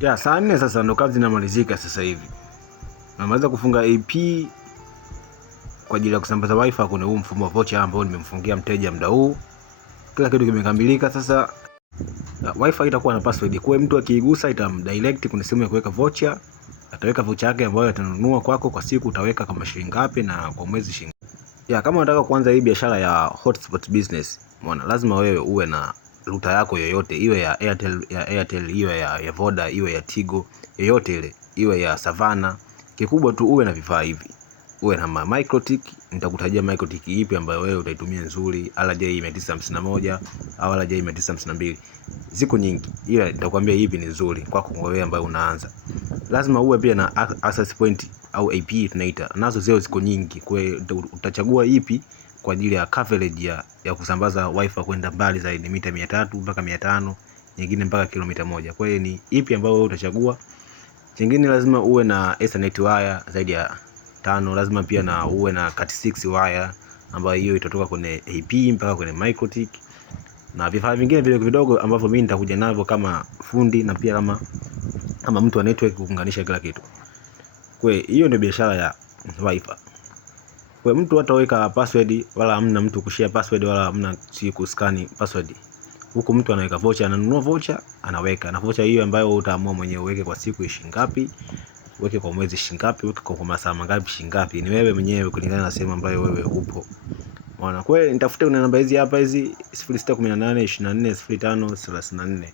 Ya saa 4 sasa ndo kazi inamalizika sasa hivi. Namaliza kufunga AP kwa ajili ya kusambaza wifi kwenye huu mfumo wa vocha ambao nimemfungia mteja muda huu. Kila kitu kimekamilika sasa. Wifi itakuwa na password. Kwa mtu akiigusa itamdirect kwenye sehemu ya kuweka vocha. Ataweka vocha yake ambayo atanunua kwako kwa siku, utaweka kama shilingi ngapi na kwa mwezi shilingi. Ya kama unataka kuanza hii biashara ya hotspot business, umeona, lazima wewe uwe na router yako yoyote, iwe ya Airtel, iwe ya Voda, iwe ya Tigo, yoyote ile, iwe ya Savana. Kikubwa tu uwe na vifaa hivi. Uwe na MikroTik, nitakutajia MikroTik ipi ambayo wewe utaitumia nzuri, RJ951 au RJ952. Ziko nyingi, ila nitakwambia ipi ni nzuri kwako wewe ambaye unaanza. Lazima uwe pia na access point au AP tunaita. Nazo ziko nyingi, kwa utachagua ipi kwa ajili ya coverage ya kusambaza wifi kwenda mbali zaidi, mita 300 mpaka 500, nyingine mpaka kilomita 1. Kwa hiyo ni ipi ambayo wewe utachagua. Kingine lazima uwe na Ethernet wire zaidi ya 5, lazima pia na uwe na Cat6 wire ambayo hiyo itatoka kwenye AP mpaka kwenye MikroTik, na vifaa vingine vile vidogo ambavyo mimi nitakuja navyo kama fundi na pia kama mtu wa network kuunganisha kila kitu. Kwa hiyo ndio biashara ya wifi. Kwa mtu hataweka password wala hamna mtu kushare password wala hamna kuscan password. Huko mtu anaweka vocha, ananunua vocha, anaweka na vocha hiyo ambayo utaamua mwenyewe uweke kwa siku shilingi ngapi, uweke kwa mwezi shilingi ngapi, uweke kwa masaa mangapi shilingi ngapi. Ni wewe mwenyewe kulingana na sehemu ambayo wewe upo. Unaona, kwa hiyo nitafute una namba hizi hapa, hizi 0618 24 05 34.